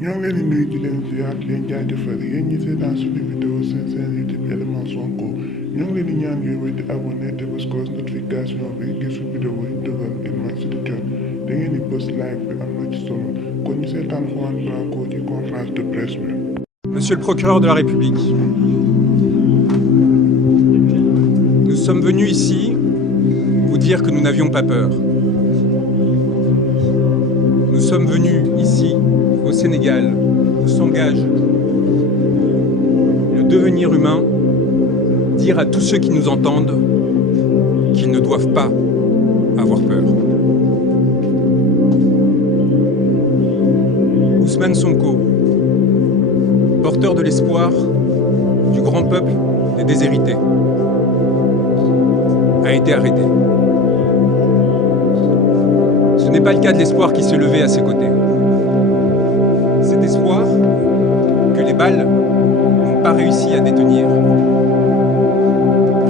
ñoo ngi leen di nuyu di leen ziar di leen jaajëfal yéen ñi seetaan suñu vidéo seen YouTube Élément Sonko ñoo ngi leen di ñaan ngeen wéy di abonné te bës cloche notification bi ngir suñu vidéo yi dugal ngeen mën si di jot da ngeen di bës like bi am na ci solo kon ñu seetaan Juan Branco ci conférence de presse bi. Monsieur le procureur de la République, nous sommes venus ici vous dire que nous n'avions pas peur. Nous sommes venus ici, au Sénégal, où s'engage le devenir humain, dire à tous ceux qui nous entendent qu'ils ne doivent pas avoir peur. Ousmane Sonko, porteur de l'espoir du grand peuple des déshérités, a été arrêté. Ce n'est pas le cas de l'espoir qui s'est levé à ses côtés. Cet espoir que les balles n'ont pas réussi à détenir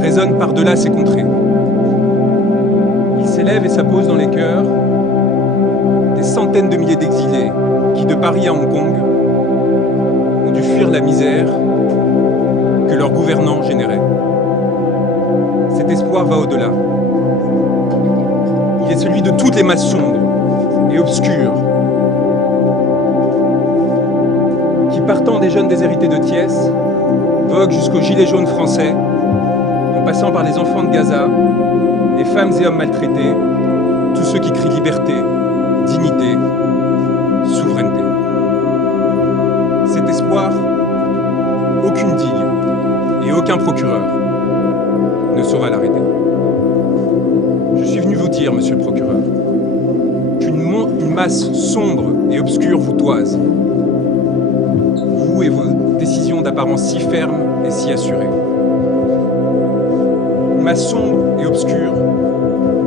résonne par-delà ces contrées. Il s'élève et s'appose dans les cœurs des centaines de milliers d'exilés qui, de Paris à Hong Kong, ont dû fuir la misère que leurs gouvernants généraient. Cet espoir va au-delà. Il est celui de toutes les masses sombres et obscures qui, partant des jeunes déshérités de Thiès, voguent jusqu'aux gilets jaunes français, en passant par les enfants de Gaza, les femmes et hommes maltraités, tous ceux qui crient liberté, dignité, souveraineté. Cet espoir, aucune digue et aucun procureur ne saura l'arrêter. Je suis venu vous dire, monsieur le procureur, qu'une masse sombre et obscure vous toise. Vous et vos décisions d'apparence si fermes et si assurées. Une masse sombre et obscure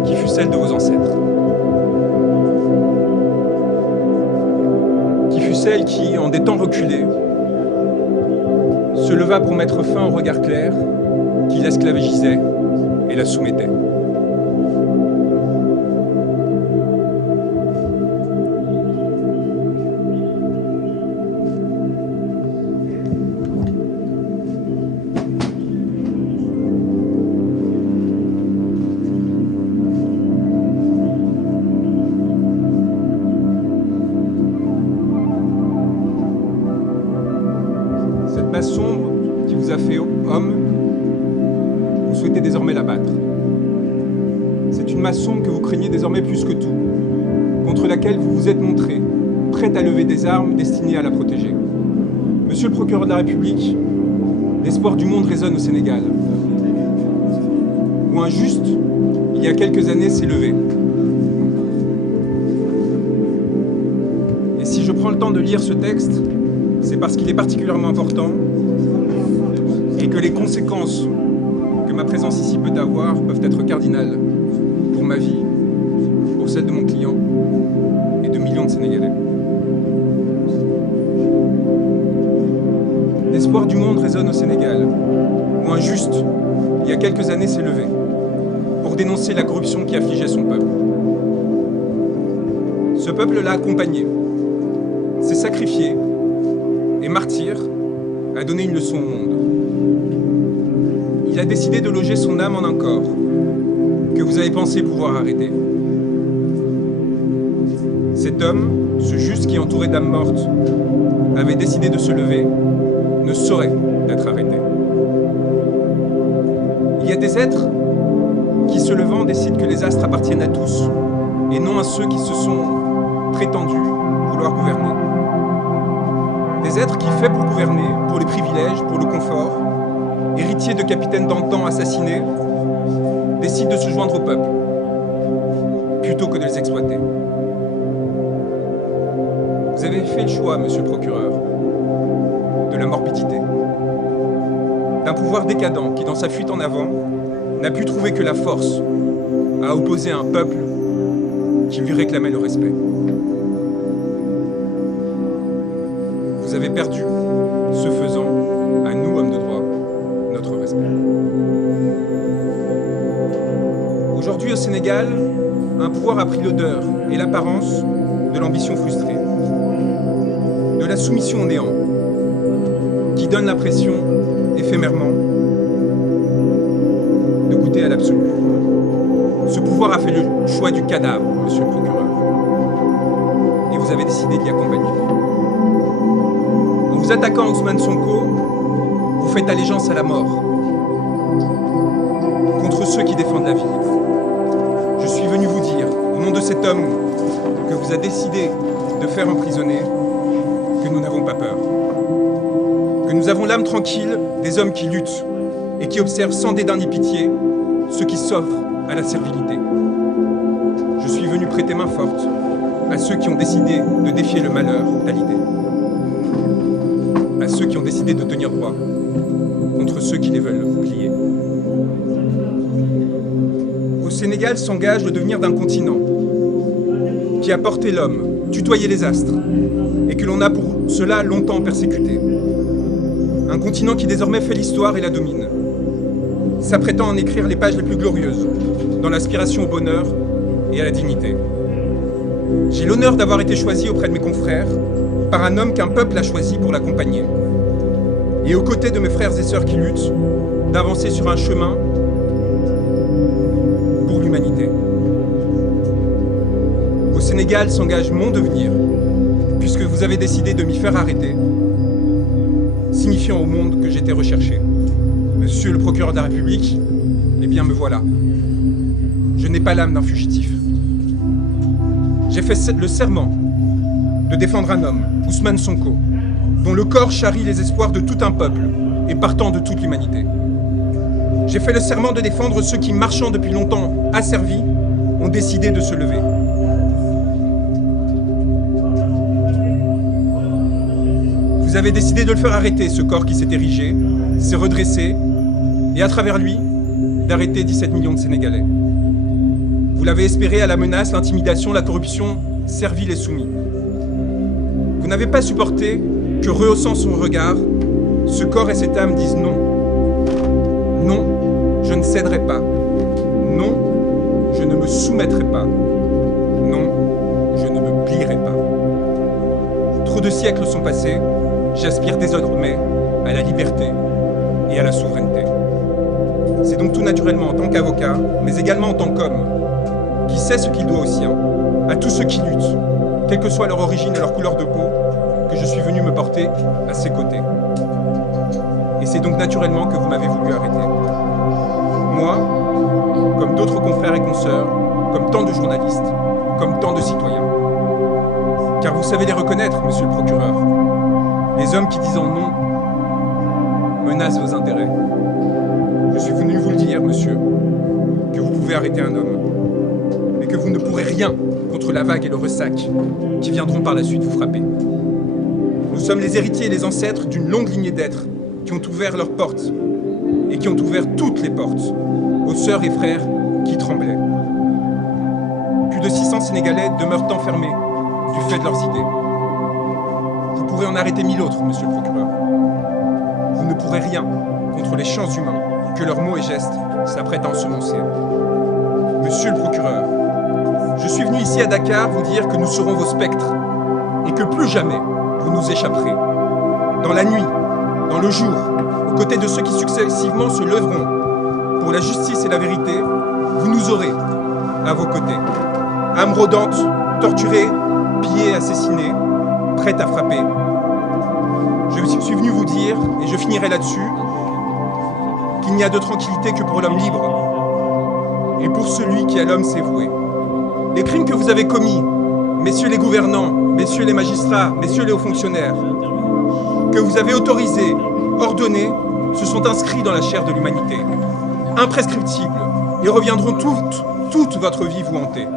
qui fut celle de vos ancêtres. Qui fut celle qui, en des temps reculés, se leva pour mettre fin au regard clair qui l'esclavagisait et la soumettait. Cette masse sombre qui vous a fait homme, vous souhaitez désormais l'abattre. C'est une masse sombre que vous craignez désormais plus que tout, contre laquelle vous vous êtes montré, prête à lever des armes destinées à la protéger. Monsieur le procureur de la République, l'espoir du monde résonne au Sénégal, où un juste, il y a quelques années, s'est levé. Et si je prends le temps de lire ce texte, c'est parce qu'il est particulièrement important et que les conséquences que ma présence ici peut avoir peuvent être cardinales pour ma vie, pour celle de mon client et de millions de Sénégalais. L'espoir du monde résonne au Sénégal, où un juste, il y a quelques années, s'est levé pour dénoncer la corruption qui affligeait son peuple. Ce peuple l'a accompagné, s'est sacrifié et martyr a donné une leçon au monde. Il a décidé de loger son âme en un corps que vous avez pensé pouvoir arrêter. Cet homme, ce juste qui entouré d'âmes mortes, avait décidé de se lever, ne saurait être arrêté. Il y a des êtres qui, se levant, décident que les astres appartiennent à tous et non à ceux qui se sont prétendus vouloir gouverner. Des êtres qui, faits pour gouverner, pour les privilèges, pour le confort, héritiers de capitaines d'antan assassinés, décident de se joindre au peuple, plutôt que de les exploiter. Vous avez fait le choix, monsieur le procureur, de la morbidité, d'un pouvoir décadent qui, dans sa fuite en avant, n'a pu trouver que la force à opposer un peuple qui lui réclamait le respect. Vous avez perdu, ce faisant, à nous, hommes de droit, notre respect. Aujourd'hui, au Sénégal, un pouvoir a pris l'odeur et l'apparence de l'ambition frustrée, de la soumission au néant, qui donne l'impression, éphémèrement, de goûter à l'absolu. Ce pouvoir a fait le choix du cadavre, monsieur le procureur. Et vous avez décidé d'y accompagner. En vous attaquant à Ousmane Sonko, vous faites allégeance à la mort, contre ceux qui défendent la vie. Je suis venu vous dire, au nom de cet homme que vous avez décidé de faire emprisonner, que nous n'avons pas peur. Que nous avons l'âme tranquille des hommes qui luttent et qui observent sans dédain ni pitié ceux qui s'offrent à la servilité. Je suis venu prêter main forte à ceux qui ont décidé de défier le malheur à l'idée. À ceux qui ont décidé de tenir droit contre ceux qui les veulent plier. Au Sénégal s'engage le devenir d'un continent qui a porté l'homme, tutoyé les astres, et que l'on a pour cela longtemps persécuté. Un continent qui désormais fait l'histoire et la domine, s'apprêtant à en écrire les pages les plus glorieuses, dans l'aspiration au bonheur et à la dignité. J'ai l'honneur d'avoir été choisi auprès de mes confrères par un homme qu'un peuple a choisi pour l'accompagner. Et aux côtés de mes frères et sœurs qui luttent, d'avancer sur un chemin pour l'humanité. Au Sénégal s'engage mon devenir, puisque vous avez décidé de m'y faire arrêter, signifiant au monde que j'étais recherché. Monsieur le procureur de la République, eh bien me voilà. Je n'ai pas l'âme d'un fugitif. J'ai fait le serment de défendre un homme, Ousmane Sonko, dont le corps charrie les espoirs de tout un peuple et partant de toute l'humanité. J'ai fait le serment de défendre ceux qui, marchant depuis longtemps asservis, ont décidé de se lever. Vous avez décidé de le faire arrêter, ce corps qui s'est érigé, s'est redressé, et à travers lui, d'arrêter 17 millions de Sénégalais. Vous l'avez espéré à la menace, l'intimidation, la corruption, servile et soumis. Vous n'avez pas supporté que, rehaussant son regard, ce corps et cette âme disent non. Non, je ne céderai pas. Non, je ne me soumettrai pas. Non, je ne me plierai pas. Trop de siècles sont passés, j'aspire désormais à la liberté et à la souveraineté. C'est donc tout naturellement en tant qu'avocat, mais également en tant qu'homme, qui sait ce qu'il doit aux siens, à tous ceux qui luttent, quelle que soit leur origine et leur couleur de peau, que je suis venu me porter à ses côtés. Et c'est donc naturellement que vous m'avez voulu arrêter. Moi, comme d'autres confrères et consoeurs, comme tant de journalistes, comme tant de citoyens. Car vous savez les reconnaître, monsieur le procureur. Les hommes qui disent non menacent vos intérêts. Je suis venu vous le dire, monsieur, que vous pouvez arrêter un homme, mais que vous ne pourrez rien contre la vague et le ressac qui viendront par la suite vous frapper. Nous sommes les héritiers et les ancêtres d'une longue lignée d'êtres qui ont ouvert leurs portes et qui ont ouvert toutes les portes aux sœurs et frères qui tremblaient. Plus de 600 Sénégalais demeurent enfermés du fait de leurs idées. Vous pourrez en arrêter 1000 autres, monsieur le procureur. Vous ne pourrez rien contre les champs humains que leurs mots et gestes s'apprêtent à ensemencer. Monsieur le procureur, je suis venu ici à Dakar vous dire que nous serons vos spectres et que plus jamais vous nous échapperez. Dans la nuit, dans le jour, aux côtés de ceux qui successivement se lèveront pour la justice et la vérité, vous nous aurez à vos côtés. Âme rôdante, torturée, pillée, assassinée, prête à frapper. Je suis venu vous dire, et je finirai là-dessus, qu'il n'y a de tranquillité que pour l'homme libre et pour celui qui à l'homme s'est voué. Les crimes que vous avez commis, messieurs les gouvernants, messieurs les magistrats, messieurs les hauts fonctionnaires, que vous avez autorisés, ordonnés, se sont inscrits dans la chair de l'humanité, imprescriptibles, et reviendront toute votre vie vous hanter.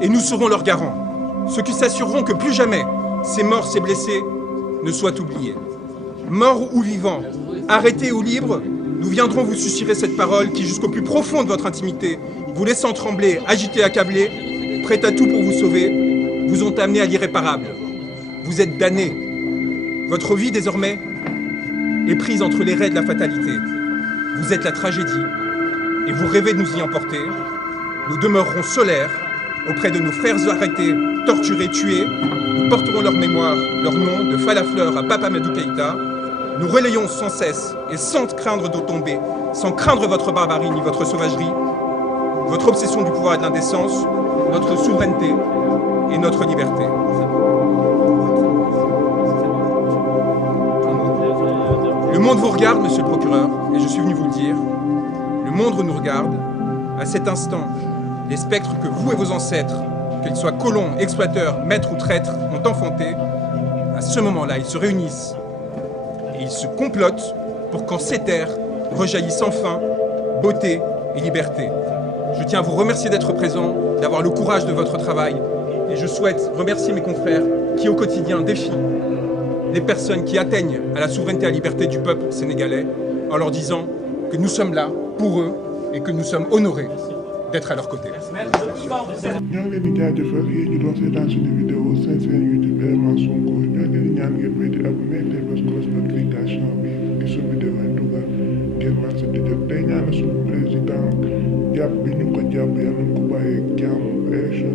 Et nous serons leurs garants, ceux qui s'assureront que plus jamais ces morts, ces blessés ne soient oubliés. Morts ou vivants, arrêtés ou libres, nous viendrons vous susurrer cette parole qui, jusqu'au plus profond de votre intimité, vous laissant trembler, agité, accablé, prêt à tout pour vous sauver, vous ont amené à l'irréparable. Vous êtes damnés. Votre vie, désormais, est prise entre les raies de la fatalité. Vous êtes la tragédie, et vous rêvez de nous y emporter. Nous demeurerons solaires auprès de nos frères arrêtés torturés, tués, nous porterons leur mémoire, leur nom, de Falafleur à Papa Madou Keïta. Nous relayons sans cesse et sans craindre de tomber, sans craindre votre barbarie ni votre sauvagerie, votre obsession du pouvoir et de l'indécence, notre souveraineté et notre liberté. Le monde vous regarde, monsieur le procureur, et je suis venu vous le dire. Le monde nous regarde. À cet instant, les spectres que vous et vos ancêtres, qu'ils soient colons, exploiteurs, maîtres ou traîtres, ont enfantés, à ce moment-là, ils se réunissent et ils se complotent pour qu'en ces terres rejaillissent enfin beauté et liberté. Je tiens à vous remercier d'être présent, d'avoir le courage de votre travail, et je souhaite remercier mes confrères qui, au quotidien, défient les personnes qui atteignent à la souveraineté et à la liberté du peuple sénégalais, en leur disant que nous sommes là pour eux et que nous sommes honorés d'être à leur côté. ñoo ngi leen di jaajëfal yéen ñu doon seetaan suñu vidéo seen YouTube Éléments Sonko ñoo ngi leen di ñaan ngeen wéy di abonné te bës cloche notification bi di suñu vidéo yi dugal ngeen mën si di jot tey ñaan suñu président jàpp bi ñu ko jàpp yàlla nañ ko bàyyee jàmm élection